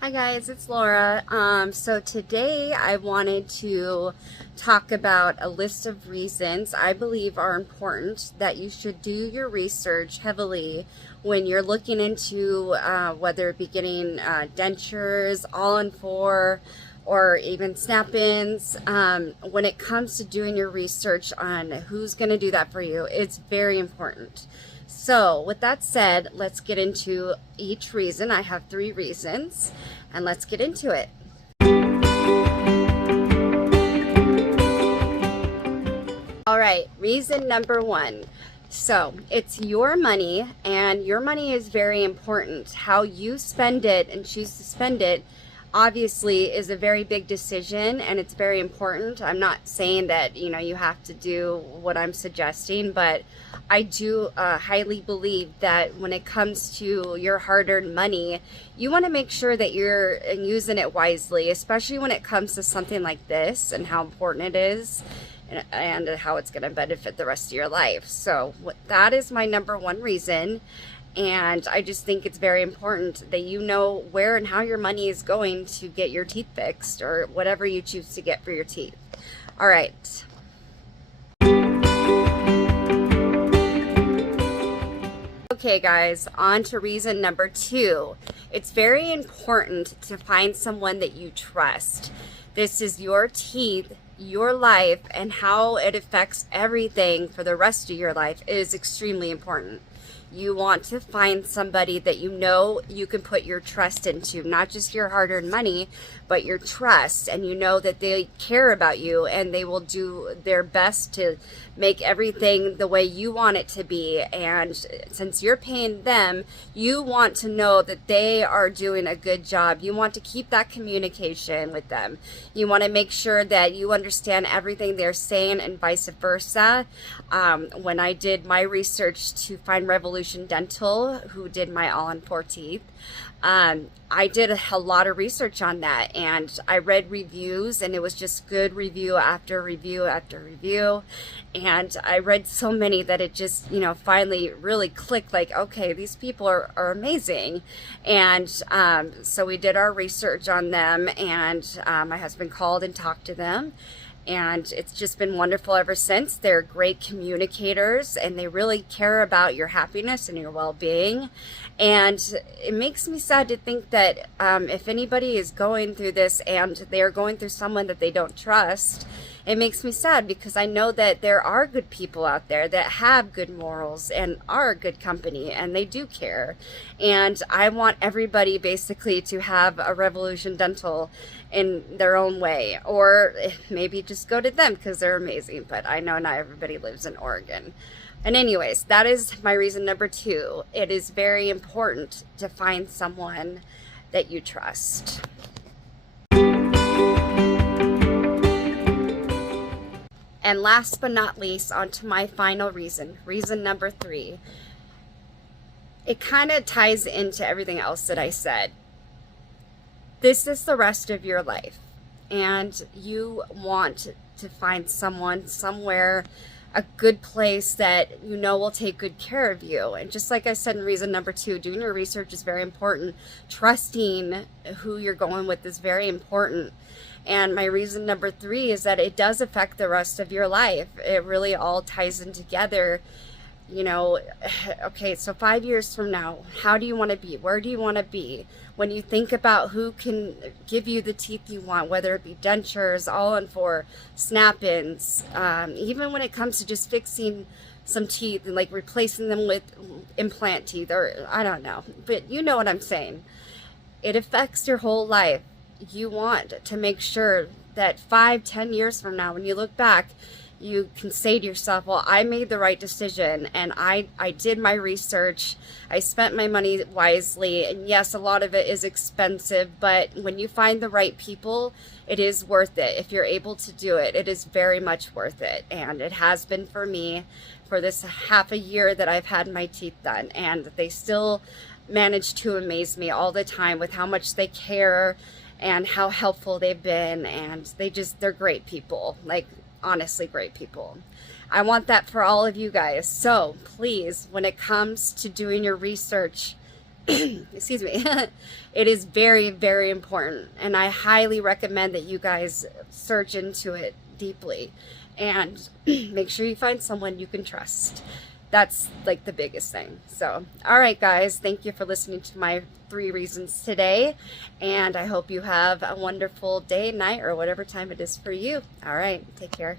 Hi guys, it's Laura. So today I wanted to talk about a list of reasons I believe are important that you should do your research heavily when you're looking into whether it be getting dentures, all-in-4, or even snap-ins. When it comes to doing your research on who's going to do that for you, it's very important. So with that said, let's get into each reason. I have 3 reasons, and let's get into it. All right, reason number 1. So it's your money, and your money is very important. How you spend it and choose to spend it obviously is a very big decision, and it's very important. I'm not saying that you have to do what I'm suggesting, but I do highly believe that when it comes to your hard-earned money, you want to make sure that you're using it wisely, especially when it comes to something like this and how important it is and how it's going to benefit the rest of your life. So that is my number 1 reason. And I just think it's very important that you know where and how your money is going to get your teeth fixed or whatever you choose to get for your teeth. All right. Okay guys, on to reason number 2. It's very important to find someone that you trust. This is your teeth, your life, and how it affects everything for the rest of your life is extremely important. You want to find somebody that you know you can put your trust into, not just your hard-earned money, but your trust, and you know that they care about you and they will do their best to make everything the way you want it to be. And since you're paying them, you want to know that they are doing a good job. You want to keep that communication with them. You want to make sure that you understand everything they're saying and vice versa. When I did my research to find Revolution Dental, who did my all-in-4 teeth, I did a lot of research on that, and I read reviews, and it was just good review after review after review. And I read so many that it just, finally really clicked, like, okay, these people are amazing. And so we did our research on them, and my husband called and talked to them. And it's just been wonderful ever since. They're great communicators, and they really care about your happiness and your well-being. And it makes me sad to think that if anybody is going through this and they're going through someone that they don't trust, it makes me sad because I know that there are good people out there that have good morals and are good company, and they do care. And I want everybody basically to have a Revolution Dental in their own way, or maybe just go to them because they're amazing. But I know not everybody lives in Oregon. And anyways, that is my reason number 2. It is very important to find someone that you trust. And last but not least, on to my final reason number 3. It kind of ties into everything else that I said. This is the rest of your life, and you want to find someone, somewhere, a good place that you know will take good care of you. And just like I said in reason number 2, doing your research is very important. Trusting who you're going with is very important. And my reason number 3 is that it does affect the rest of your life. It really all ties in together. Okay, so 5 years from now, how do you want to be? Where do you want to be? When you think about who can give you the teeth you want, whether it be dentures, all-in-4, snap-ins, even when it comes to just fixing some teeth and like replacing them with implant teeth, or I don't know, but you know what I'm saying. It affects your whole life. You want to make sure that 5-10 years from now, when you look back, you can say to yourself, well, I made the right decision, and I did my research, I spent my money wisely. And yes, a lot of it is expensive, but when you find the right people, it is worth it. If you're able to do it, it is very much worth it. And it has been for me for this half a year that I've had my teeth done, and they still manage to amaze me all the time with how much they care and how helpful they've been. And they're great people, like honestly great people. I want that for all of you guys. So please, when it comes to doing your research, excuse me, it is very, very important. And I highly recommend that you guys search into it deeply and make sure you find someone you can trust. That's like the biggest thing. So, all right, guys, thank you for listening to my 3 reasons today. And I hope you have a wonderful day, night, or whatever time it is for you. All right, take care.